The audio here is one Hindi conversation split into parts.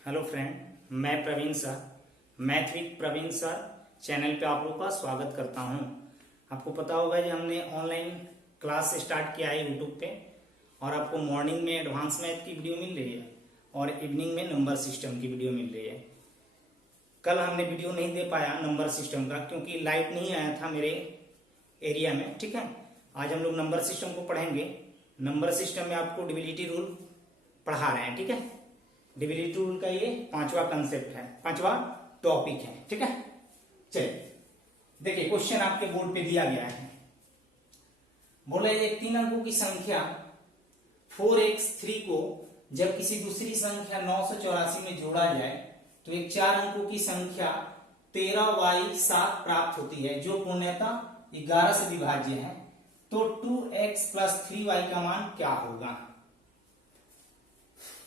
हेलो फ्रेंड, मैं Pravin sir, math with Pravin sir channel पे आप लोगों का स्वागत करता हूं। आपको पता होगा कि हमने ऑनलाइन क्लास स्टार्ट किया है यूट्यूब पे और आपको मॉर्निंग में एडवांस मैथ की वीडियो मिल रही है और इवनिंग में नंबर सिस्टम की वीडियो मिल रही है। कल हमने वीडियो नहीं दे पाया नंबर सिस्टम का क्योंकि लाइट नहीं आया था मेरे एरिया में। ठीक है, आज हम लोग नंबर सिस्टम को पढ़ेंगे। नंबर सिस्टम में आपको डिविजिबिलिटी रूल पढ़ा रहे हैं। ठीक है, डिविजिबिलिटी रूल का ये पांचवा कंसेप्ट है, पांचवा टॉपिक है। ठीक है, चलिए देखिए क्वेश्चन आपके बोर्ड पे दिया गया है। बोले एक 3 अंकों की संख्या 4x3 को जब किसी दूसरी संख्या 984 में जोड़ा जाए तो एक 4 अंकों की संख्या 13y7 प्राप्त होती है जो पूर्णतः 11 से विभाज्य है। तो 2x + 3y का मान क्या होगा?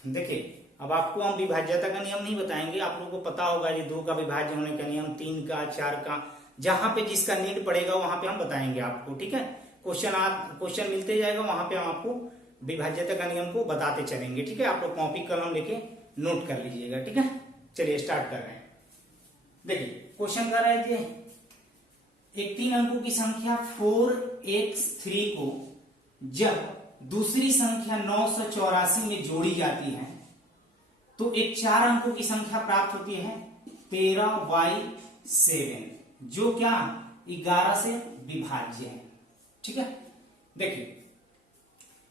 देखिए अब आपको हम विभाज्यता का नियम नहीं बताएंगे, आप लोगों को पता होगा ये 2 का विभाज्य होने का नियम, 3 का, 4 का, जहां पे जिसका नीड पड़ेगा वहां पे हम बताएंगे आपको। ठीक है, क्वेश्चन मिलते जाएगा, वहां पे हम आपको विभाज्यता का नियम को बताते चलेंगे। ठीक है, आप लोग कॉपी कलम लेके नोट कर लीजिएगा। ठीक है, चलिए स्टार्ट कर रहे हैं। देखिए क्वेश्चन कर रहे थे एक 3 अंकों की संख्या 4x3 को जब दूसरी संख्या 984 में जोड़ी जाती है तो एक 4 अंकों की संख्या प्राप्त होती है 13y7 जो क्या 11 से विभाज्य है। ठीक है, देखिए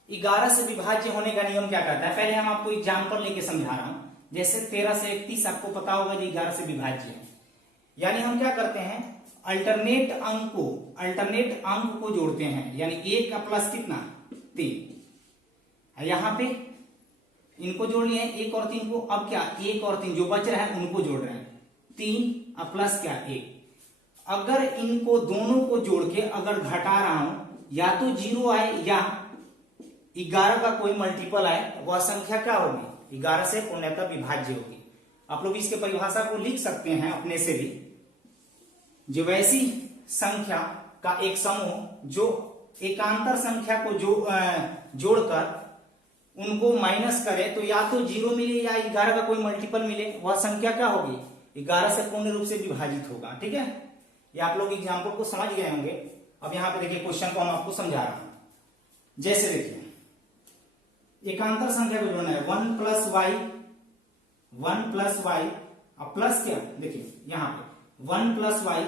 11 से विभाज्य होने का नियम क्या कहता है, पहले हम आपको एग्जांपल लेके समझा रहा हूं। जैसे 13 से 31 आपको पता होगा कि 11 से विभाज्य है, यानी हम क्या करते हैं अल्टरनेट अंक को जोड़ते हैं, यानी 1 का प्लस कितना 3, यहां पे इनको जोड़ लिए 1 और 3 को। अब क्या 1 और 3 जो बच रहा है उनको जोड़ रहे हैं, 3 और प्लस क्या 1। अगर इनको दोनों को जोड़ के अगर घटा रहा हूं या तो 0 आए या 11 का कोई मल्टीपल आए, वह संख्या क्या होगी 11 से पूर्णतः विभाज्य होगी। आप लोग इसके परिभाषा को लिख सकते हैं अपने से भी। जो वैसी संख्या का एक समूह जो एकांतर संख्या को जोड़कर उनको माइनस करे तो या तो 0 मिले या 11 का कोई मल्टीपल मिले, वह संख्या क्या होगी 11 से पूर्ण रूप से विभाजित होगा। ठीक है, ये आप लोग एग्जाम्पल को समझ गए होंगे। अब यहां पे देखिए क्वेश्चन को हम आपको समझा रहा हूं। जैसे देखिए एकांतर संख्या को जोड़ना है 1 + y अब प्लस क्या, देखिए यहां पे 1 + y,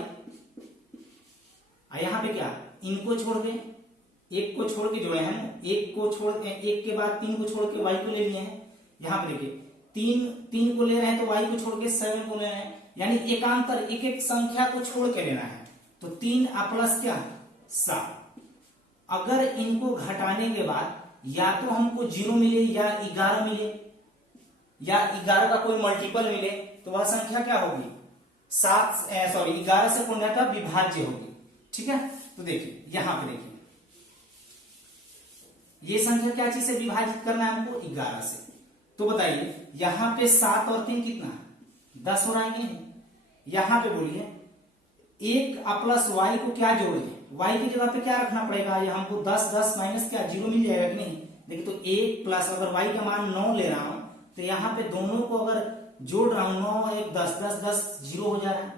यहां पे क्या इनको छोड़ के 1 को छोड़ के जोड़े हैं ना, 1 के बाद 3 को छोड़ के y को ले लिए हैं। यहां पे देखिए 3 को ले रहे हैं तो y को छोड़ के 7 को ले रहे हैं, यानी एकांतर एक संख्या को छोड़ के लेना है। तो 3 प्लस क्या 7। अगर इनको घटाने के बाद या तो हमको 0 मिले या 11 मिले या 11 का कोई मल्टीपल मिले तो वह संख्या क्या होगी 11 से पूर्णतः विभाज्य होगी। ठीक है, तो देखिए यहां पे देखिए ये संख्या क्या चीज से विभाजित करना है हमको 11 से। तो बताइए यहां पे 7 और 3 कितना 10 हो रहा है कि नहीं। यहां पे बोलिए 1 प्लस y को क्या जोड़िए, y की जगह पे क्या रखना पड़ेगा, ये हमको 10 माइनस क्या 0 मिल जाएगा कि नहीं। देखिए तो 1 प्लस अगर y का मान 9 ले रहा हूं तो यहाँ पे दोनों को अगर जोड़ रहा हूं 9 1 10 0 हो जा रहा है।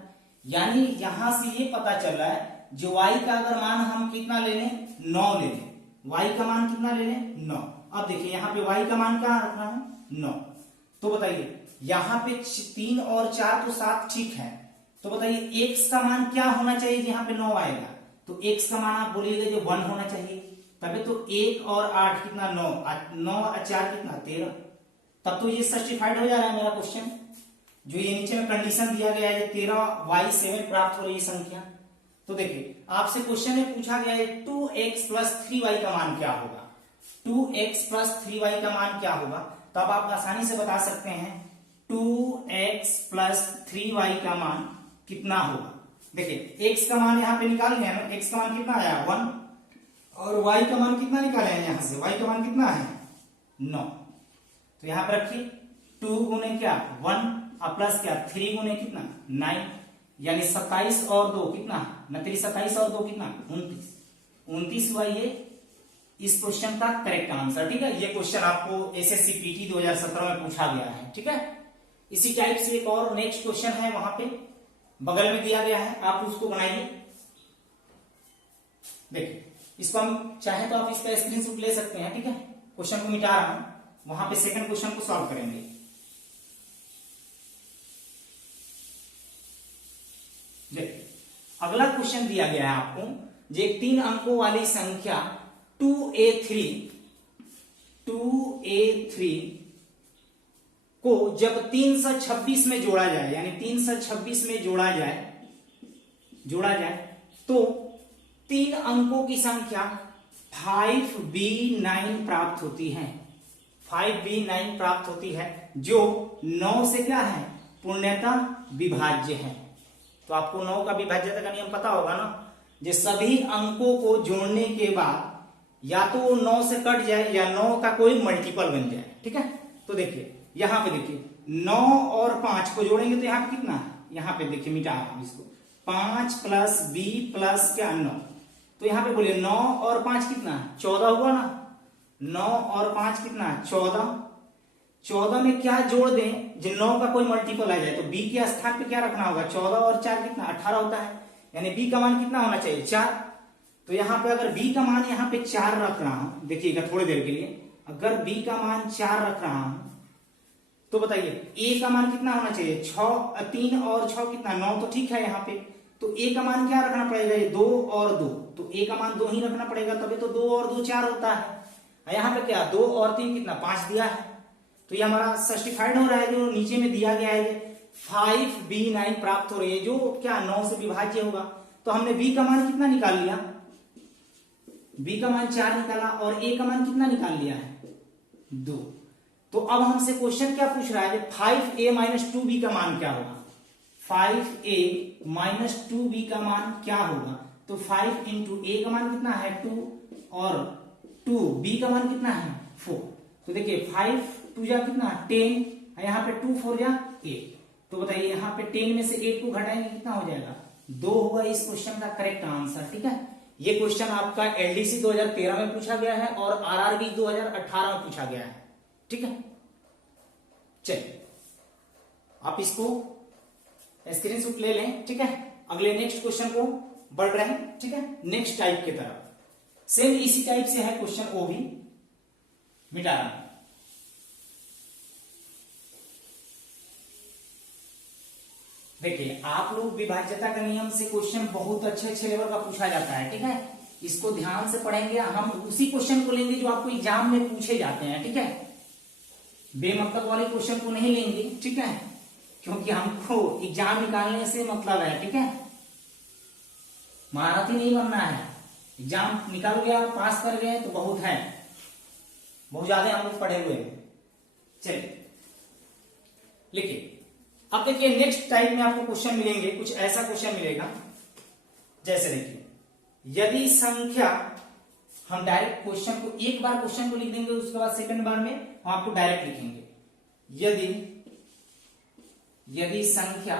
यानी यहां से ये पता चल रहा है जो y का अगर मान हम कितना ले लें 9 ले लें, y का मान कितना ले लें 9। अब देखिए यहाँ पे y का मान क्या रख रहा हूं 9। तो बताइए यहाँ पे 3 और 4 तो 7 ठीक है। तो बताइए x का मान क्या होना चाहिए यहाँ पे 9 आएगा, तो x का मान आप बोलिएगा जो 1 होना चाहिए। तभी तो 1 और 8 कितना 9 और 4 कितना 13। तब तो ये सर्टिफाइड हो जा रहा है मेरा क्वेश्चन। जो ये नीचे में कंडीशन दिया गया है 13y7 प्राप्त हो रही है संख्या। तो देखिए आपसे क्वेश्चन में पूछा गया है 2x + 3y का मान क्या होगा, 2x + 3y का मान क्या होगा। तो अब आप आसानी से बता सकते हैं 2x + 3y का मान कितना होगा। देखिए x का मान यहाँ पे निकाल लिया ना, x का मान कितना आया 1 और y का मान कितना निकाले हैं यहाँ से, y का मान कितना है 9। तो यहाँ पे रखिए 2 गुने क्या 1 और प्लस क्या 3 गुने कितना 9, यानी 27 और 2 कितना 27 और 2 कितना 29 हुआ ये इस क्वेश्चन का करेक्ट आंसर। ठीक है, ये क्वेश्चन आपको एसएससी पीटी 2017 में पूछा गया है। ठीक है, इसी टाइप से एक और नेक्स्ट क्वेश्चन है, वहां पे बगल में दिया गया है, आप उसको बनाइए। देखिए इसको हम चाहे तो आप इसका स्क्रीनशॉट ले सकते हैं, ठीक है। क्वेश्चन को मिटा रहा हूं, वहां पे सेकंड क्वेश्चन को सॉल्व करेंगे। देखिए अगला क्वेश्चन दिया गया है आपको, जो 3 अंकों वाली संख्या 2a3 को जब 326 में जोड़ा जाए, यानी 326 में जोड़ा जाए तो 3 अंकों की संख्या 5b9 प्राप्त होती है। 5b9 प्राप्त होती है, जो 9 से क्या है, पूर्णतः विभाज्य है। तो आपको 9 का विभाज्यता का नियम पता होगा ना, जो सभी अंकों को जोड़ने के बाद या तो वो 9 से कट जाए या 9 का कोई मल्टीपल बन जाए, ठीक है। तो देखिए यहां पे देखिए 9 और 5 को जोड़ेंगे तो यहां पे कितना है, यहां पे देखिए मिटा रहा हूं इसको, 5 प्लस b प्लस क्या 9, तो यहां पे बोलिए 9 और 5 कितना है, 14 हुआ ना। 9 और 5 कितना है, 14। 14 में क्या जोड़ दें जो 9 का कोई मल्टीपल आ जाए, तो b के स्थान पे क्या रखना होगा, 14 और 4 कितना 18 होता है, यानी b का मान कितना होना चाहिए, 4। तो यहां पे अगर b का मान यहां पे 4 रख रहा हूं, देखिएगा थोड़ी देर के लिए, अगर b का मान 4 रख रहा हूं तो बताइए a का मान कितना होना चाहिए, 3 और 6 कितना 9, तो ठीक है। यहाँ पे तो a का मान क्या रखना पड़ेगा, ये 2 और 2, तो a का मान 2 ही रखना पड़ेगा, तभी तो 2 और 2 4 होता है। यहाँ पे क्या 2 और 3 कितना 5 दिया है, तो ये हमारा सर्टिफाइड हो रहा है, जो नीचे में दिया गया है 5b9 प्राप्त हो रही है, जो क्या 9 से विभाज्य होगा। तो हमने b का मान कितना निकाल लिया, b का मान 4 निकाला, और a का मान कितना निकाल लिया है, 2। तो अब हमसे क्वेश्चन क्या पूछ रहा है, 5a माइनस 2b का मान क्या होगा, 5a माइनस 2b का मान क्या होगा। तो 5 इंटू a का मान कितना है 2, और 2b का मान कितना है 4। तो देखिए 5 2 जा कितना 10, यहाँ पे 2 4 जा 8। तो बताइए यहाँ पे 10 में से 8 को घटाएंगे कितना हो जाएगा, 2 होगा इस क्वेश्चन का करेक्ट आंसर, ठीक है। ये क्वेश्चन आपका एलडीसी 2013 में पूछा गया है और आरआरबी 2018 में पूछा गया है, ठीक है। चलिए आप इसको स्क्रीनशॉट ले लें, ठीक है। अगले नेक्स्ट क्वेश्चन को बढ़ रहे हैं, ठीक है, नेक्स्ट टाइप की तरफ। सेम इसी टाइप से है क्वेश्चन, ओ भी मिटा रहा हूं। देखिए आप लोग विभाज्यता का नियम से क्वेश्चन बहुत अच्छे लेवल का पूछा जाता है, ठीक है। इसको ध्यान से पढ़ेंगे, हम उसी क्वेश्चन को लेंगे जो आपको एग्जाम में पूछे जाते हैं, ठीक है। बेमतलब वाले क्वेश्चन को नहीं लेंगे, ठीक है, क्योंकि हमको एग्जाम निकालने से मतलब है, ठीक है। महारथी नहीं बनना है, एग्जाम निकाल गया पास कर गए तो बहुत है, बहुत ज्यादा हम लोग पढ़े हुए हैं। चलिए लिखिए। अब देखिए नेक्स्ट टाइप में आपको क्वेश्चन मिलेंगे, कुछ ऐसा क्वेश्चन मिलेगा जैसे देखिए, यदि संख्या, हम डायरेक्ट क्वेश्चन को एक बार क्वेश्चन को लिख देंगे, उसके बाद सेकंड बार में हम आपको डायरेक्ट लिखेंगे। यदि संख्या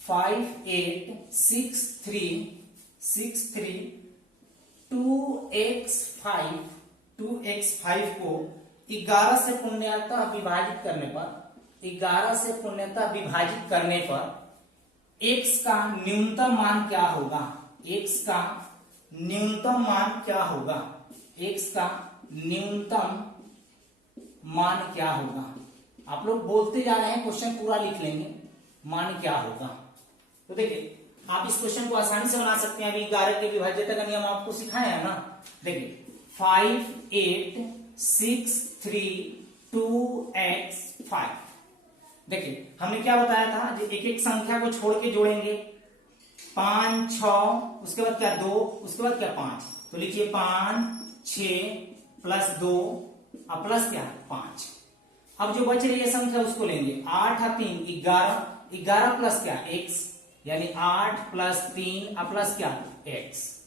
586363 2x5 को 11 से पूर्णतः विभाजित करने पर x का न्यूनतम मान क्या होगा, x का न्यूनतम मान क्या होगा। आप लोग बोलते जा रहे हैं, क्वेश्चन पूरा लिख लेंगे, मान क्या होगा। तो देखिए आप इस क्वेश्चन को आसानी से बना सकते हैं, अभी 11 के विभाज्यता का नियम आपको सिखाया है ना। देखिए 58632x5, देखिए हमने क्या बताया था, एक एक संख्या को छोड़ के जोड़ेंगे, 5 6, उसके बाद क्या 2, उसके बाद क्या 5, तो लिखिए 5 6 प्लस 2 और प्लस क्या 5। अब जो बच रही है संख्या उसको लेंगे, 8 और 3 11 प्लस क्या x, यानी 8 प्लस 3 और प्लस क्या x।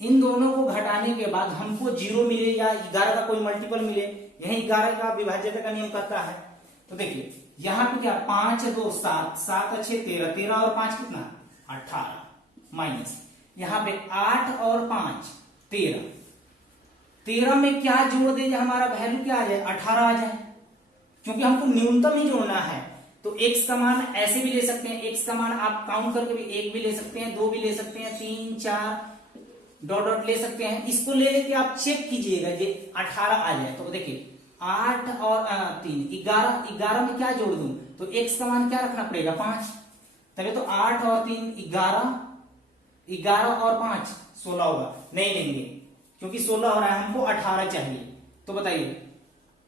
इन दोनों को घटाने के बाद हमको 0 मिले या 11 का कोई मल्टीपल मिले, यही 11 का विभाज्यता का नियम करता है। तो देखिए यहां पे क्या 5 2 7 7 अच्छे 13 13 और 5 कितना 18 माइनस, यहां पे 8 और 5 13 13 में क्या जोड़ दे हमारा वैल्यू क्या आ जाए, 18 आ जाए, क्योंकि हमको न्यूनतम ही जोड़ना है। तो x का मान ऐसे भी ले सकते हैं, x का मान आप काउंट करके भी 1 भी ले सकते हैं, 2 भी ले सकते हैं, 3 4 डॉट डॉट ले सकते हैं। इसको ले लेके आप चेक कीजिएगा ये 18 आ जाए। तो देखिए 8 और 3 11, 11 में क्या जोड़ दूं, तो x का मान क्या रखना पड़ेगा, 5। तभी तो 8 और 3 11, 11 और 5 16 होगा। नहीं लेंगे क्योंकि 16 हो रहा है, हमको 18 चाहिए। तो बताइए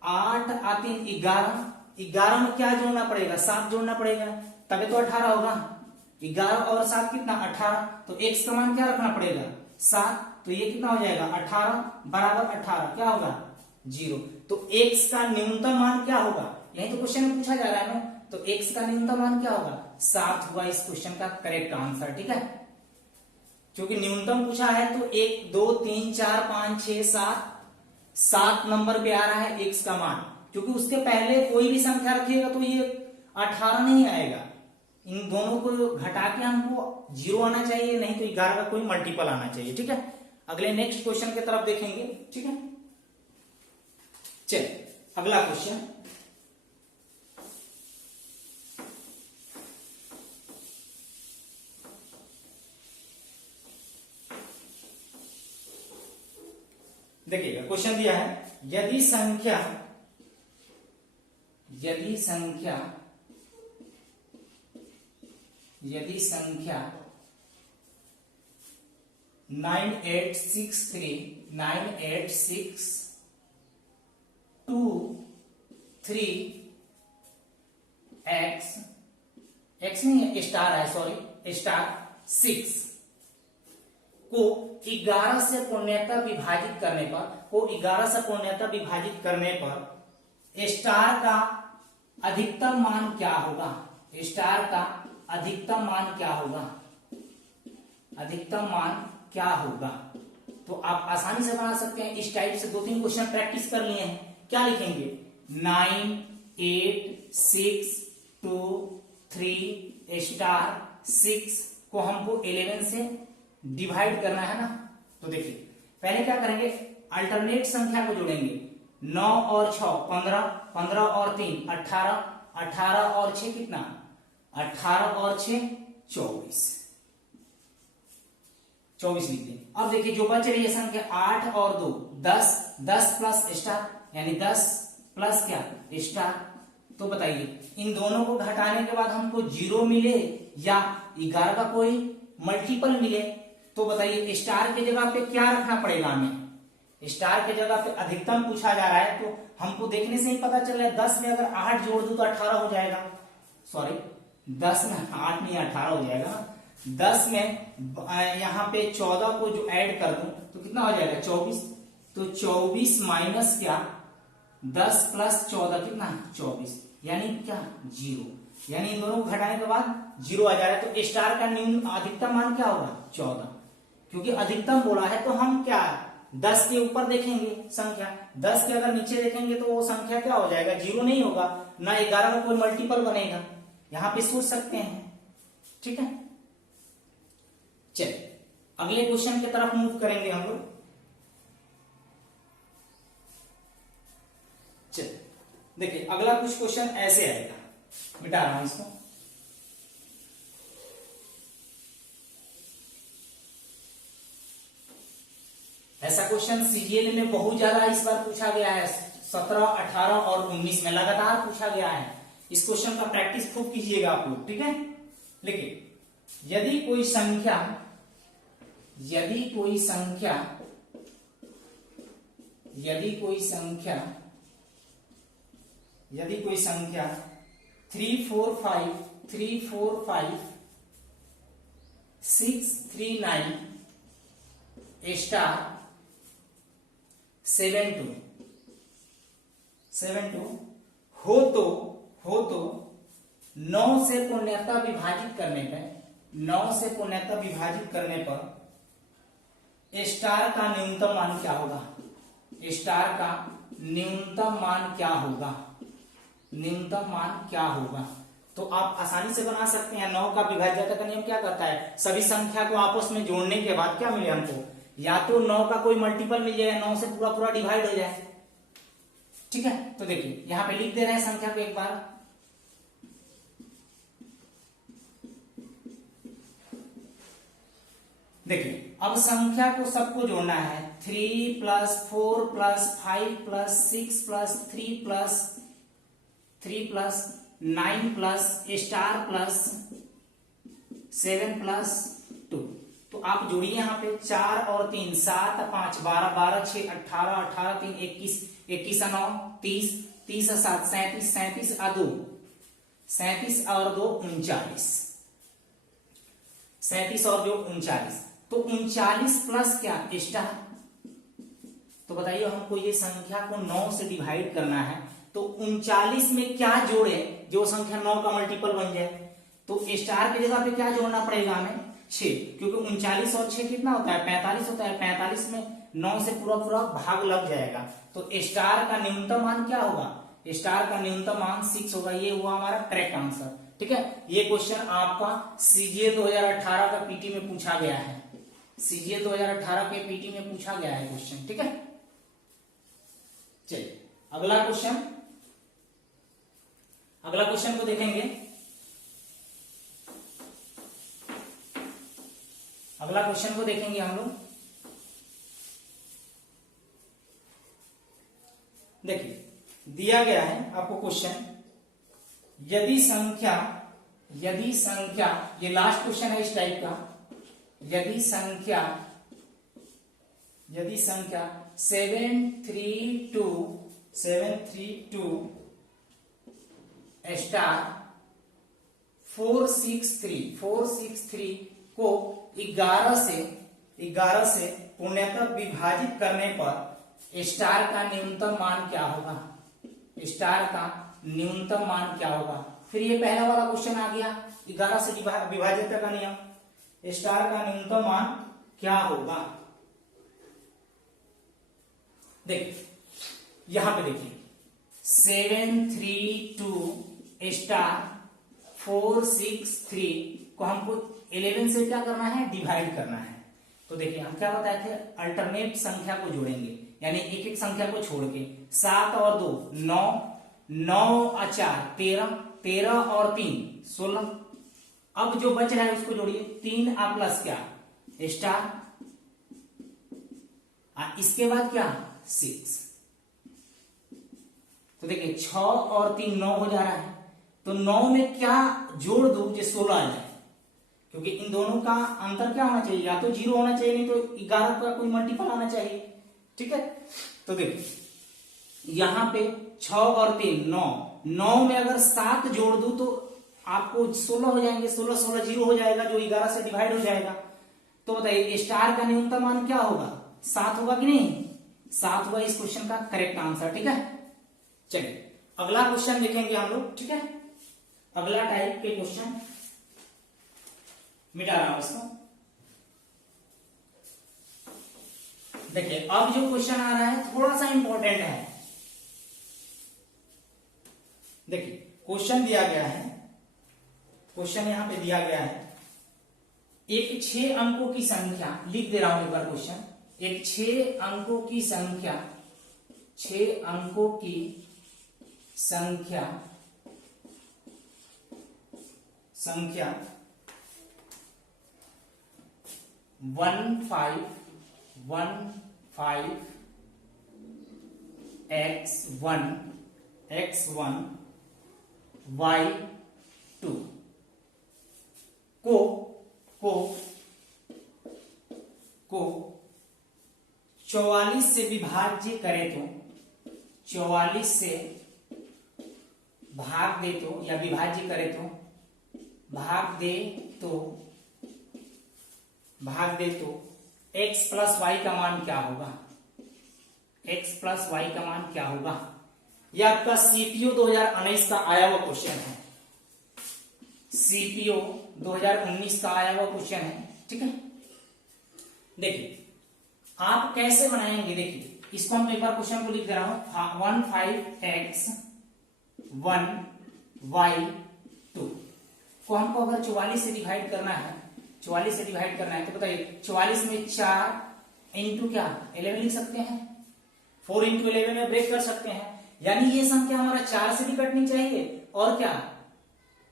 8 और 3 11, 11 में क्या जोड़ना पड़ेगा, 7 जोड़ना पड़ेगा, तभी तो 18 होगा। 11 और 7 कितना, 18। तो x का मान क्या रखना पड़ेगा, 7। तो ये कितना हो जाएगा, 18 बराबर 18 क्या होगा, 0। तो x का न्यूनतम मान क्या होगा, यही तो क्वेश्चन में पूछा जा रहा है ना। तो x का न्यूनतम मान क्या होगा, 7 होगा इस क्वेश्चन का करेक्ट आंसर। ठीक है, क्योंकि न्यूनतम पूछा है तो 1 2 3 4 5 6 7 नंबर पे आ रहा है x का मान, क्योंकि उसके पहले कोई भी संख्या रखिएगा तो ये 18 नहीं आएगा। इन दोनों को घटा के हमको 0 आना चाहिए, नहीं तो 11 का कोई मल्टीपल आना चाहिए। ठीक है, अगले नेक्स्ट क्वेश्चन की तरफ देखेंगे। ठीक है, चलिए अगला क्वेश्चन, देखिएगा क्वेश्चन दिया है, यदि संख्या 9863 नहीं है, स्टार है, सॉरी स्टार 6 को 11 से पूर्णतः विभाजित करने पर स्टार का अधिकतम मान क्या होगा, स्टार का अधिकतम मान क्या होगा। तो आप आसानी से बना सकते हैं, इस टाइप से 2-3 क्वेश्चन प्रैक्टिस कर लिए हैं। क्या लिखेंगे, 9 8 6 2 3 स्टार 6 को हमको 11 से डिवाइड करना है ना। तो देखिए पहले क्या करेंगे, अल्टरनेट संख्या को जोड़ेंगे। 9 और 6 15, 15 और 3 18, 18 और 6 कितना, 18 और 6 24, 24 लिखते हैं। अब देखिए जो बच रही है संख्या 8 और 2 10, 10 प्लस स्टार यानी 10 प्लस क्या, स्टार। तो बताइए इन दोनों को घटाने के बाद हमको 0 मिले या 11 का कोई मल्टीपल मिले। तो बताइए स्टार की जगह पे क्या रखना पड़ेगा हमें, स्टार की जगह पे अधिकतम पूछा जा रहा है, तो हमको देखने से ही पता चल रहा है 10 में अगर 8 जोड़ दूं तो 18 हो जाएगा। सॉरी 10 में 8 नहीं 18 हो जाएगा। 10 में यहाँ पे 14 को जो ऐड कर दूं तो कितना हो जाएगा, 24। तो 24 माइनस क्या, 10 प्लस 14 कितना, 24, यानी क्या, 0। यानी इन दोनों को घटाने के बाद 0 आ जा रहा है। तो स्टार का न्यूनतम अधिकतम मान क्या होगा, 14, क्योंकि अधिकतम बोला है। तो हम क्या 10 के ऊपर देखेंगे संख्या, 10 के अगर नीचे देखेंगे तो वो संख्या क्या हो जाएगा, 0 नहीं होगा ना, 11 का कोई मल्टीपल बनेगा। यहां पे सोच सकते हैं। ठीक है, चलिए अगले क्वेश्चन की तरफ मूव करेंगे हम लोग। चलिए देखिए अगला कुछ क्वेश्चन ऐसे आएगा, मिटा रहा हूं इसको। ऐसा क्वेश्चन सीजीएल में बहुत ज्यादा इस बार पूछा गया है, 17, 18 और 19 में लगातार पूछा गया है। इस क्वेश्चन का प्रैक्टिस खूब कीजिएगा आप लोग। ठीक है, लेकिन यदि कोई संख्या 3 4 5 6 3 9 स्टार 7 2 हो तो 9 से पूर्णतः विभाजित करने पर स्टार का न्यूनतम मान क्या होगा, न्यूनतम मान क्या होगा। तो आप आसानी से बना सकते हैं। 9 का विभाज्यता का नियम क्या करता है, सभी संख्या को आपस में जोड़ने के बाद क्या मिले हमको, या तो 9 का कोई मल्टीपल मिल जाए, 9 से पूरा पूरा डिवाइड हो जाए। ठीक है, तो देखिए यहां पे लिख दे रहे हैं संख्या को एक बार। देखिए अब संख्या को सबको जोड़ना है। 3 plus 4 plus 5 plus 6 plus 3 plus 9 plus star plus 7 plus 2। तो आप जोड़िए यहाँ पे 4 और 3 7 5 12 12 6 18 18 3 21 21 9 30 30 7 37 37 2 37 और 2 39 37 और 2 39। तो 39 प्लस क्या स्टार। तो बताइए हमको ये संख्या को 9 से डिवाइड करना है, तो 39 में क्या जोड़े जो संख्या 9 का मल्टीपल बन जाए। तो स्टार की जगह पे क्या जोड़ना पड़ेगा हमें 6, क्योंकि 39 और 6 कितना होता है 45 होता है। 45 में 9 से पूरा पूरा भाग लग जाएगा। तो स्टार का न्यूनतम मान क्या होगा, स्टार का न्यूनतम मान 6 होगा। ये हुआ हमारा करेक्ट आंसर। ठीक है, ये क्वेश्चन आपका सीजीए 2018 का पीटी में पूछा गया है। सीजीए 2018 के पीटी में पूछा गया है क्वेश्चन। ठीक है, चलिए अगला क्वेश्चन को देखेंगे। अगला क्वेश्चन को देखेंगे हम लोग। देखिए दिया गया है आपको क्वेश्चन, यदि संख्या ये लास्ट क्वेश्चन है इस टाइप का। यदि संख्या 732 स्टार 463 को 11 से पूर्णतः विभाजित करने पर स्टार का न्यूनतम मान क्या होगा। स्टार का न्यूनतम मान क्या होगा। फिर ये पहला वाला क्वेश्चन आ गया 11 से विभाजित का नियम। स्टार का न्यूनतम मान क्या होगा। देखिए यहां पे देखिए 732 स्टार 463 को हमको 11 से क्या करना है डिवाइड करना है। तो देखिए हम क्या बताए थे अल्टरनेट संख्या को जोड़ेंगे, यानी एक एक संख्या को छोड़ के। 7 और 2 9 9 और 4 13 13 और 3 16। अब जो बच रहा है उसको जोड़िए। 3 प्लस क्या स्टार, इसके बाद क्या 6। तो देखिए 6 और 3 9 हो जा रहा है। तो 9 में क्या जोड़ दो जो 16 आ जाए, क्योंकि इन दोनों का अंतर क्या होना चाहिए, या तो 0 होना चाहिए, नहीं तो 11 का कोई मल्टीपल आना चाहिए। ठीक है, तो देखिए यहां पे 6 और 3 9 9 में अगर 7 जोड़ दूं तो आपको 16 हो जाएंगे। 16 16 0 हो जाएगा, जो 11 से डिवाइड हो जाएगा। तो बताइए स्टार का न्यूनतम मान क्या होगा 7 होगा कि नहीं। 7 होगा इस क्वेश्चन का करेक्ट आंसर। ठीक है, चलिए अगला क्वेश्चन देखेंगे हम लोग। ठीक है, अगला टाइप के क्वेश्चन मिटा रहा हूं इसको। देखिए अब जो क्वेश्चन आ रहा है थोड़ा सा इंपॉर्टेंट है। देखिए क्वेश्चन दिया गया है, क्वेश्चन यहां पे दिया गया है एक 6 अंकों की संख्या। लिख दे रहा हूं एक बार क्वेश्चन। एक 6 अंकों की संख्या 6 अंकों की संख्या 15 x1 y2 को 44 से विभाज्य करे तो 44 से भाग दे तो या विभाज्य करे तो भाग दे तो x प्लस वाई का मान क्या होगा। x प्लस वाई का मान क्या होगा। यह आपका सीपीओ 2019 का आया हुआ क्वेश्चन है। सीपीओ 2019 का आया हुआ क्वेश्चन है। ठीक है, देखिए आप कैसे बनाएंगे। देखिए इसको हम एक बार क्वेश्चन को लिख दे रहा हूं। 15x1 y2 को हमको अगर 44 से डिवाइड करना है, 44 से डिवाइड करना है तो बताइए 44 में 4 इंटू क्या 11 लिख सकते हैं, 4 इंटू 11 में ब्रेक कर सकते हैं। यानी ये संख्या हमारा 4 से भी कटनी चाहिए और क्या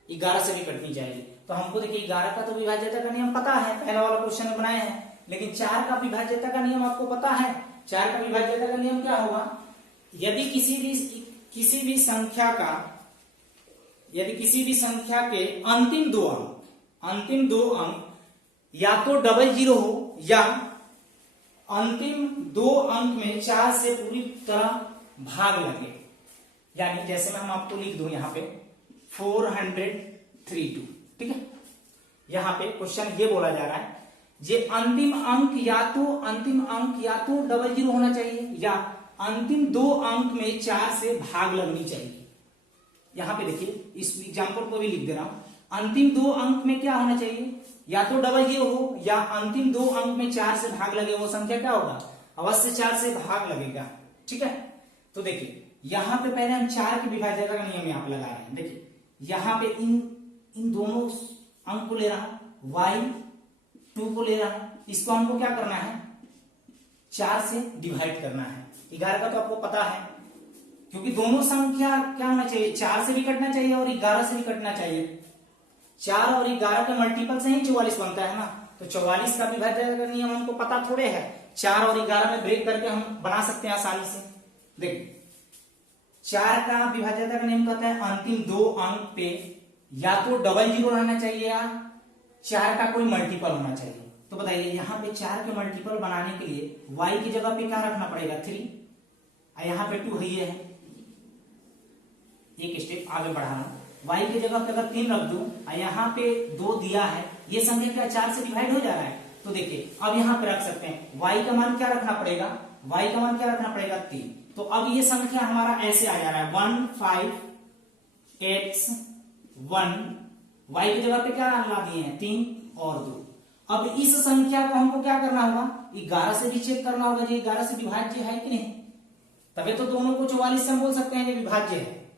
11 से भी कटनी चाहिए। तो हमको देखिए 11 का तो विभाज्यता का नियम पता है, पहला वाला क्वेश्चन में बनाए हैं, लेकिन 4 का विभाज्यता का नियम आपको पता है। 4 का विभाज्यता का नियम क्या होगा, यदि किसी भी संख्या के अंतिम दो अंक या तो डबल जीरो हो या अंतिम दो अंक में 4 से पूरी तरह भाग लगे। यानी जैसे मैं हम आपको लिख दूं यहाँ पे 432, ठीक है। यहाँ पे क्वेश्चन ये बोला जा रहा है जे अंतिम अंक या तो डबल जीरो होना चाहिए या अंतिम दो अंक में 4 से भाग लगनी चाहिए। यहां पे देखिए इस एग्जांपल को भी लिख दे रहा हूं, अंतिम दो अंक में क्या होना चाहिए, या तो डबल जीरो हो या अंतिम दो अंक में 4 से भाग लगे, वो संख्या क्या होगा, अवश्य 4 से भाग लगेगा, ठीक है। तो देखिए यहां पे पहले हम 4 की विभाज्यता का नियम यहां पे लगा रहे हैं। देखिए यहां पे इन दोनों अंक को ले रहा हूं, y2 को ले रहा हूं, इसको हमको क्या करना है 4 से डिवाइड करना है। 11 का तो आपको पता है, क्योंकि दोनों संख्या क्या होना चाहिए, 4 से भी कटना चाहिए और 11 से भी कटना चाहिए। 4 और 11 के मल्टीपल से ही 44 बनता है ना, तो 44 का विभाज्यता का नियम हमको पता थोड़े है, 4 और 11 में ब्रेक करके हम बना सकते हैं आसानी से। देखिए 4 का विभाज्यता का नियम कहता है अंतिम दो अंक पे या तो डबल जीरो रहना चाहिए या 4 का कोई मल्टीपल होना चाहिए। तो बताइए यहाँ पे 4 के मल्टीपल बनाने के लिए y की जगह पे क्या रखना पड़ेगा 3, और यहाँ पे 2 है, एक स्टेप आगे बढ़ा रहा हूं, y की जगह पे अगर 3 रख दूं और यहाँ पे 2 दिया है, ये संख्या क्या 4 से डिवाइड हो जा रहा है। तो देखिए अब यहाँ पे रख सकते हैं y का मान क्या रखना पड़ेगा, 3। तो अब ये संख्या हमारा ऐसे आ जा रहा है 1 5 x 1, y की जगह पे क्या ला दिए हैं 3 और 2। अब इस संख्या को हमको क्या करना होगा, 11 से भी चेक करना होगा, ये 11 से विभाज्य है कि नहीं, तभी तो दोनों को 44 से हम बोल सकते हैं ये विभाज्य है।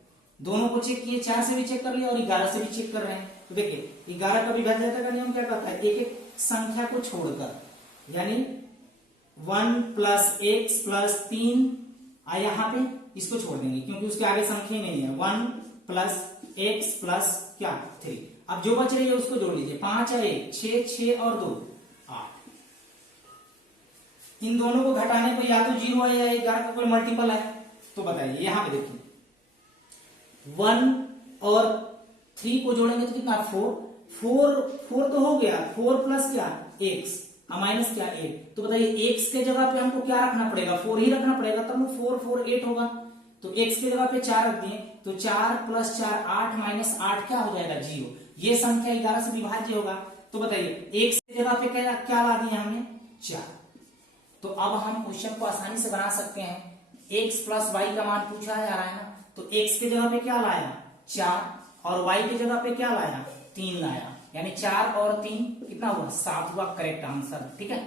दोनों को चेक किए, 4 से भी चेक कर लिया और 11 से भी चेक कर रहे हैं। तो देखिए 11 का विभाज्यता का नियम क्या कहता है, एक एक संख्या को छोड़कर, यानी 1 प्लस x प्लस 3, यहाँ पे इसको छोड़ देंगे क्योंकि उसके आगे संख्या नहीं है, 1 प्लस x प्लस क्या 3। अब जो बच रही है उसको जोड़ लीजिए, 5 और 1 6, 6 और 2 8। इन दोनों को घटाने को या तो 0 है या 11 का कोई मल्टीपल है। तो बताइए यहाँ पे देखिए 1 और 3 को जोड़ेंगे तो कितना 4 तो हो गया, 4 प्लस क्या x माइनस क्या 8। तो बताइए x के जगह पे हमको क्या रखना पड़ेगा, 4 ही रखना पड़ेगा, तब 4 4 8 होगा। तो x के जगह पे 4 रख दिए, तो 4 प्लस 4 8 माइनस 8 क्या हो जाएगा 0। ये संख्या 11 से विभाज्य होगा। तो बताइए x के जगह पे क्या ला दिया हमने 4। तो अब हम क्वेश्चन को आसानी से बना सकते हैं, x प्लस y का मान पूछा जा रहा है ना, तो x के जगह पे क्या लाया 4 और y की जगह पे क्या लाया 3 लाया, यानी 4 और 3 कितना हुआ 7 हुआ करेक्ट आंसर। ठीक है,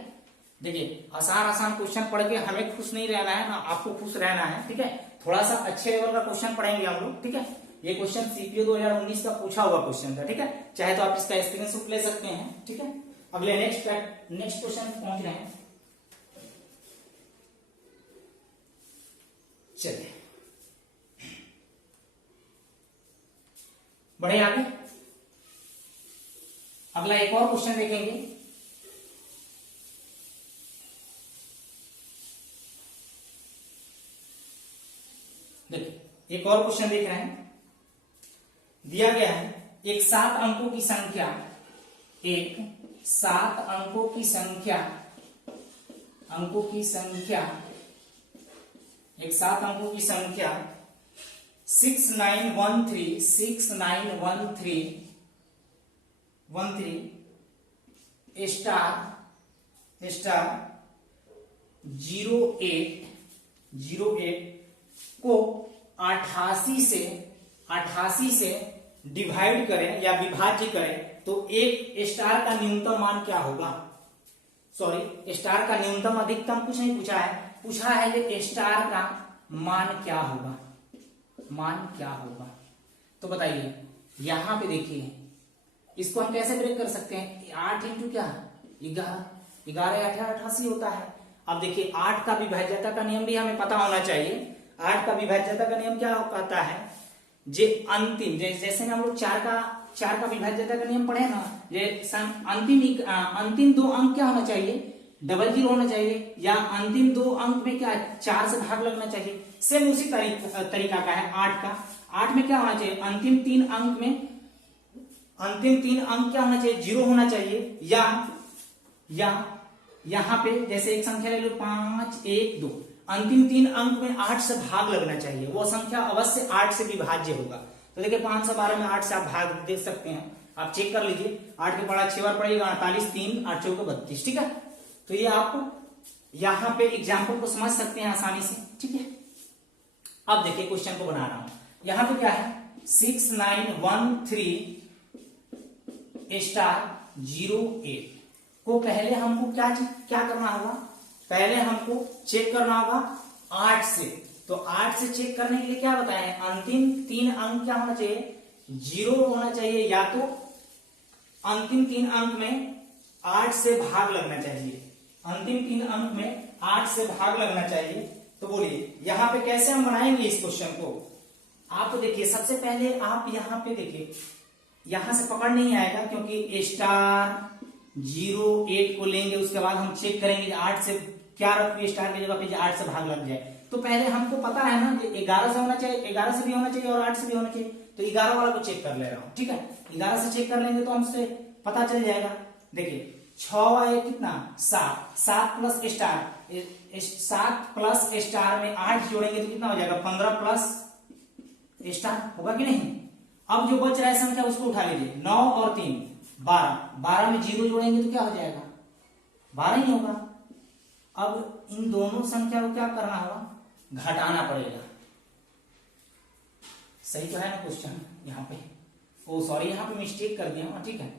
देखिए आसान क्वेश्चन पढ़ के हमें खुश नहीं रहना है ना, आपको खुश रहना है। ठीक है, थोड़ा सा अच्छे लेवल का क्वेश्चन पढ़ेंगे हम लोग। ठीक है, ये क्वेश्चन सीपीओ 2019 का पूछा हुआ क्वेश्चन था। ठीक है, चाहे तो आप इसका स्क्रीनशॉट ले सकते हैं। ठीक है, अगले नेक्स्ट क्वेश्चन पहुंच रहे हैं। चलिए बढ़े आगे, अगला एक और क्वेश्चन देखेंगे। देखिए एक और क्वेश्चन देख रहे हैं, दिया गया है एक 7 अंकों की संख्या, एक 7 अंकों की संख्या, एक 7 अंकों की संख्या 6913 स्टार 0808 को 88 से डिवाइड करें या विभाज्य करें तो एक स्टार का न्यूनतम मान क्या होगा। सॉरी, स्टार का न्यूनतम अधिकतम कुछ नहीं पूछा है, पूछा है ये स्टार का मान क्या होगा, तो बताइए यहां पे देखिए इसको हम कैसे ब्रेक कर सकते हैं। 8 इंटू क्या 11, 11 8 88 होता है। अब देखिए 8 का विभाज्यता का नियम भी हमें पता होना चाहिए। 8 का विभाज्यता का नियम क्या कहता है, जे अंतिम जैसे हम लोग 4 का विभाज्यता का नियम पढ़े ना, ये अंतिम 2 अंक क्या होना चाहिए, डबल जीरो होना चाहिए, या अंतिम 2 अंक में क्या 4 से भाग लगना चाहिए। सेम उसी तरीका का है 8 का। 8 में क्या होना चाहिए, अंतिम 3 अंक क्या होना चाहिए, 0 होना चाहिए, या यहां पे जैसे एक संख्या ले लो 5 1 2, अंतिम 3 अंक में 8 से भाग लगना चाहिए, वो संख्या अवश्य 8 से विभाज्य होगा। तो देखिए 512 में 8 से आप भाग दे सकते हैं, आप चेक कर लीजिए। 8 के पढ़ा 6 बार पड़ेगा 48, 3 8 चौके 32, ठीक है। तो ये आप यहां पे एग्जाम्पल को समझ सकते हैं आसानी से, ठीक है। अब देखिए क्वेश्चन को बना रहा हूं, यहां पे क्या है 6913 स्टार 08 को पहले हमको क्या करना होगा, पहले हमको चेक करना होगा 8 से। तो 8 से चेक करने के लिए क्या बताया है, अंतिम 3 अंक क्या होना चाहिए, 0 होना चाहिए, या तो अंतिम 3 अंक में 8 से भाग लगना चाहिए, अंतिम 3 अंक में 8 से भाग लगना चाहिए। तो बोलिए यहां पे कैसे हम बनाएंगे इस क्वेश्चन को। आप देखिए सबसे पहले आप यहां पे देखिए, यहां से पकड़ नहीं आएगा क्योंकि स्टार 08 को लेंगे, उसके बाद हम चेक करेंगे 8 से क्या रखिए स्टार की जगह पे 8 से भाग लग जाए। तो पहले हमको पता है ना कि 11 से होना चाहिए, 11 से भी होना चाहिए और 8 से भी होना चाहिए। तो 11 वाला को चेक कर ले रहा हूं, ठीक है। 11 से चेक कर लेंगे तो हमसे पता चल जाएगा। देखिए 6 है कितना 7, 7 प्लस स्टार, 7 प्लस स्टार में 8 जोड़ेंगे तो कितना हो जाएगा 15 प्लस स्टार, होगा कि नहीं। अब जो बच रहा है संख्या उसको उठा लीजिए, 9 और 3 12, 12 में 0 जोड़ेंगे तो क्या हो जाएगा 12 ही होगा। अब इन दोनों संख्या को क्या करना होगा, घटाना पड़ेगा। सही तो है ना क्वेश्चन, यहाँ पे ओ सॉरी यहाँ पे मिस्टेक कर दिया, ठीक है।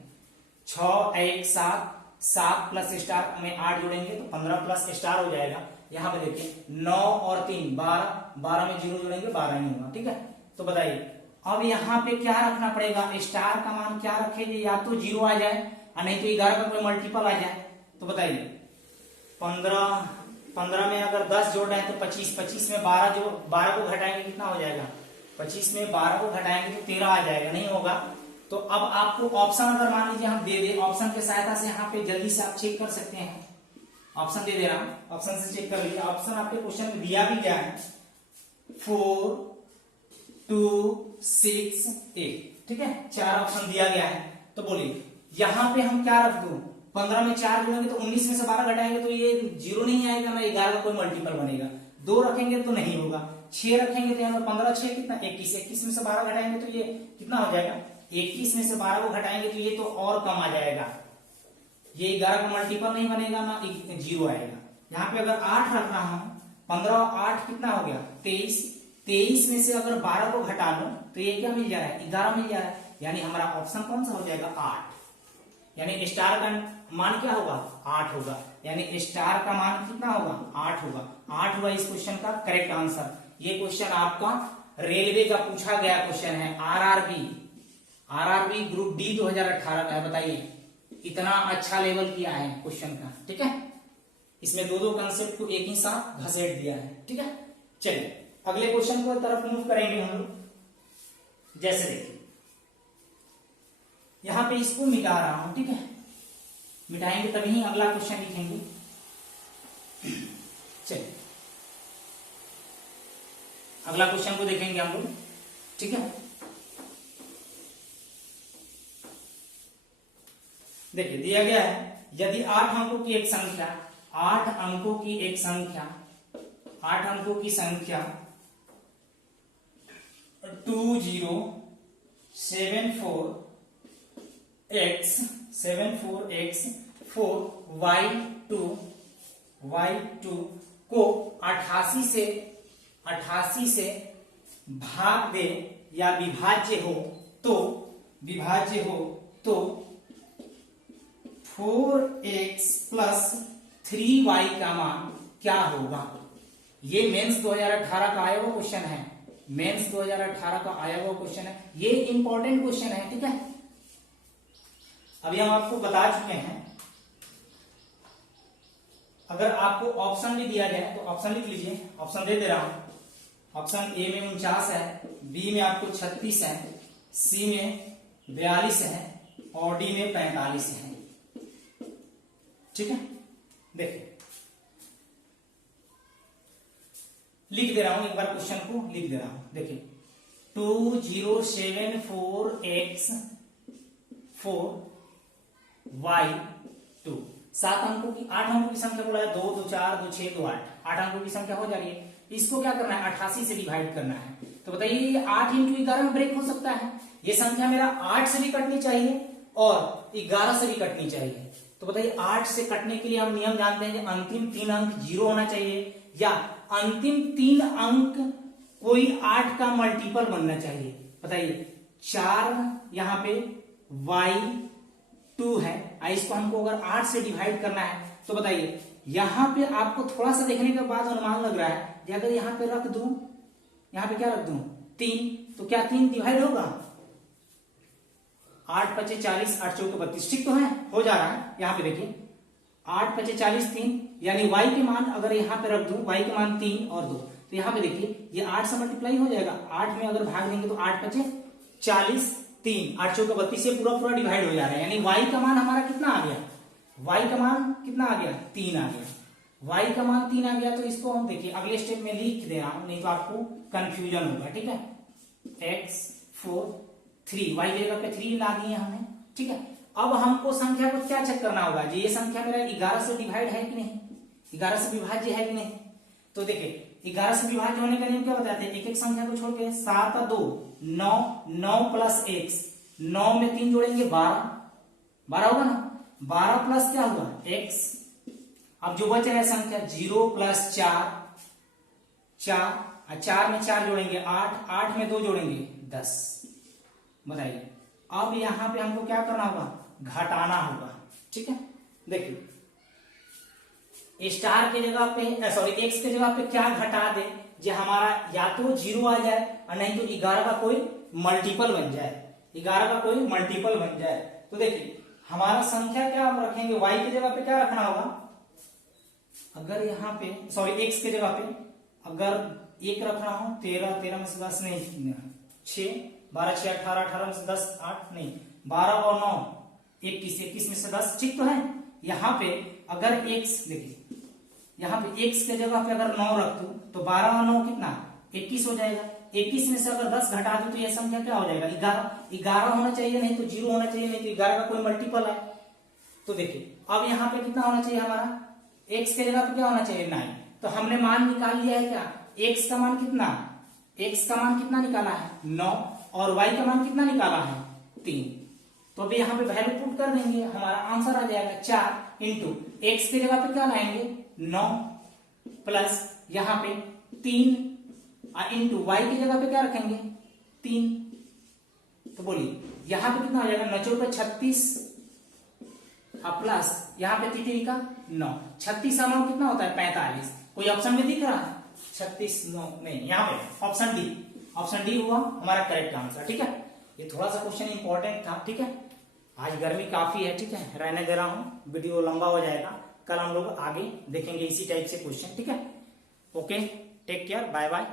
6 1 7, 7 प्लस स्टार में 8 जोड़ेंगे तो 15 प्लस स्टार हो जाएगा। यहाँ पे देखिए 9 और 3 12, 12 में 0 जोड़ेंगे 12 ही होगा, ठीक है। तो बताइए अब यहाँ पे क्या रखना पड़ेगा, स्टार का मान क्या रखेंगे, या तो 0 आ जाए और नहीं तो 11 का कोई मल्टीपल आ जाए। तो बताइए 15 में अगर 10 जोड़ रहे हैं तो 25, 25 में 12 को घटाएंगे कितना हो जाएगा, 25 में 12 को घटाएंगे तो 13 आ जाएगा, नहीं होगा। तो अब आपको ऑप्शन अगर मान लीजिए हम दे दे, ऑप्शन की सहायता से यहाँ पे जल्दी से आप चेक कर सकते हैं। ऑप्शन दे दे रहा हूं, ऑप्शन से चेक कर लीजिए। ऑप्शन आपके क्वेश्चन में दिया भी क्या है, 4 2 6 8, ठीक है, 4 ऑप्शन दिया गया है। तो बोलिए यहां पे हम क्या रख दूं, 15 में 4 जोड़ेंगे तो 19 में से 12 घटाएंगे तो ये 0 नहीं आएगा ना, 11 का कोई मल्टीपल बनेगा। 2 रखेंगे तो नहीं होगा, 6 रखेंगे तो यहाँ 15 6 कितना 21, 21 में से 12 घटाएंगे तो ये कितना हो जाएगा, 21 में से 12 को घटाएंगे तो ये तो और कम आ जाएगा, ये 11 का मल्टीपल नहीं बनेगा ना 0 आएगा। यहाँ पे अगर 8 रख रहा हूं, 15 8 कितना हो गया 23, 23 में से अगर 12 को घटा लो तो ये क्या मिल जा रहा है 11 मिल जा रहा है। यानी हमारा ऑप्शन कौन सा हो जाएगा 8, यानी स्टार का मान क्या होगा 8 होगा, यानी स्टार का मान कितना होगा 8 होगा। 8 हुआ इस क्वेश्चन का करेक्ट आंसर। ये क्वेश्चन आपका रेलवे का पूछा गया क्वेश्चन है, आरआरबी ग्रुप डी 2018 का है। बताइए इतना अच्छा लेवल किया है क्वेश्चन का, ठीक है। इसमें दो कंसेप्ट को एक ही साथ घसेट दिया है, ठीक है। चलिए अगले क्वेश्चन को तरफ मूव करेंगे हम लोग। जैसे देखिए यहां पे इसको मिटा रहा हूं, ठीक है, मिटाएंगे तभी ही अगला क्वेश्चन लिखेंगे। चलिए अगला क्वेश्चन को देखेंगे हम लोग, ठीक है। देखिए दिया गया है यदि 8 अंकों की एक संख्या 8 अंकों की एक संख्या 8 अंकों की संख्या 74x4y2 को 88 से भाग दे या विभाज्य हो तो 4x प्लस 3y का मान क्या होगा। ये मेंस 2018 का आया हुआ क्वेश्चन है, मेंस 2018 का आया हुआ क्वेश्चन है, ये इंपॉर्टेंट क्वेश्चन है, ठीक है। अभी हम आपको बता चुके हैं अगर आपको ऑप्शन भी दिया गया है तो ऑप्शन लिख लीजिए, ऑप्शन दे दे रहा हूं। ऑप्शन ए में 49 है, बी में आपको 36 है, सी में 42 है और डी में 45 है। ठीक है, देखिए लिख दे रहा हूं, एक बार क्वेश्चन को लिख दे रहा हूं। देखिए 2074x4y2, 7 अंकों की 8 अंकों की संख्या बोला है, 2 2 4 2 6 2 8 अंकों की संख्या हो जा रही है। इसको क्या करना है, 88 से डिवाइड करना है। तो बताइए ये 8 इंटू 11 में ब्रेक हो सकता है। ये संख्या मेरा 8 से भी कटनी चाहिए और 11 से भी कटनी चाहिए। तो बताइए 8 से कटने के लिए हम नियम जानते हैं कि अंतिम 3 अंक 0 होना चाहिए या अंतिम 3 अंक कोई 8 का मल्टीपल बनना चाहिए। बताइए 4 यहाँ पे y2 है, इसको हमको अगर 8 से डिवाइड करना है तो बताइए यहाँ पे आपको थोड़ा सा देखने के बाद अनुमान लग रहा है कि अगर यहाँ पे रख दूं, यहाँ पे क्या रख दूं 3, तो क्या 3 डिवाइड होगा? 8 5 40, 8 चौके 32, ठीक तो है, हो जा रहा है। यहाँ पे देखिए 8 5 40 3, यानी y के मान अगर यहाँ पे रख दूं, y के मान 3 और 2, तो यहाँ पे देखिए ये 8 से मल्टीप्लाई हो जाएगा। 8 में अगर भाग देंगे तो 8 5 40 3, 8 चौके 32 से पूरा पूरा डिवाइड हो जा रहा है। यानी y का मान हमारा कितना आ गया? y का मान कितना आ गया? 3 आ गया। y का मान 3 आ गया, तो इसको हम देखिए अगले स्टेप में लिख दे रहा हूं, नहीं तो आपको कंफ्यूजन होगा। ठीक है, x4 3, y की जगह पे 3 ला दिए हमने। ठीक है, अब हमको संख्या को क्या चेक करना होगा जी, ये संख्या मेरा 11 से डिवाइड है कि नहीं, 11 से विभाज्य है कि नहीं। तो देखिए 11 से विभाज्य होने का नियम क्या बताते हैं, एक एक संख्या को छोड़ के 7 2 9, 9 प्लस x, 9 में 3 जोड़ेंगे 12, 12 होगा ना, 12 प्लस क्या हुआ x। अब जो बच रहा है संख्या 0 प्लस 4, 4 में 4 जोड़ेंगे 8, 8 में 2 जोड़ेंगे 10। बताइए अब यहां पे हमको क्या करना होगा, घटाना होगा। ठीक है, देखिए स्टार के जगह पे सॉरी एक्स के जगह पे क्या घटा दे, जो हमारा या तो 0 आ जाए और नहीं तो 11 का कोई मल्टीपल बन जाए, 11 का कोई मल्टीपल बन जाए। तो देखिए हमारा संख्या क्या हम रखेंगे, y की जगह पे क्या रखना होगा, अगर यहाँ पे सॉरी x के जगह पे अगर 1 रखना हो, 13 13 में से 10 नहीं 6, 12 6 18, 18 में से 10 8 नहीं 12 और 9 21, 21 में से 10, ठीक तो है। यहाँ पे अगर x देखिए, यहाँ पे x के जगह पे अगर 9 रख दूं तो 12 और 9 कितना 21 हो जाएगा। 21 में से अगर 10 घटा दूं तो यह संख्या क्या हो जाएगा, 11 होना चाहिए, नहीं तो 0 होना चाहिए, नहीं तो 11 का कोई मल्टीपल है। तो देखिए अब यहाँ पे कितना होना चाहिए हमारा, x के जगह पे क्या होना चाहिए 9। तो हमने मान निकाल लिया है क्या, x का मान कितना, x का मान कितना निकाला है 9 और y का मान कितना निकाला है 3। तो अभी यहाँ पे वैल्यू पुट कर देंगे, हमारा आंसर आ जाएगा 4 इंटू एक्स की जगह पे क्या लाएंगे 9 प्लस यहाँ पे 3 इंटू वाई की जगह पे क्या रखेंगे 3। तो बोलिए यहाँ पे कितना हो जाएगा 9 चौके 36 प्लस यहाँ पे 3 का 9, 36 का 9 कितना होता है 45। कोई ऑप्शन में दिख रहा है 36 9 नहीं, यहाँ पे ऑप्शन डी हुआ हमारा करेक्ट आंसर। ठीक है, ये थोड़ा सा क्वेश्चन इंपॉर्टेंट था। ठीक है, आज गर्मी काफी है, ठीक है, रहने दे रहा हूं, वीडियो लंबा हो जाएगा, कल हम लोग आगे देखेंगे इसी टाइप से क्वेश्चन। ठीक है, okay, take care, bye bye.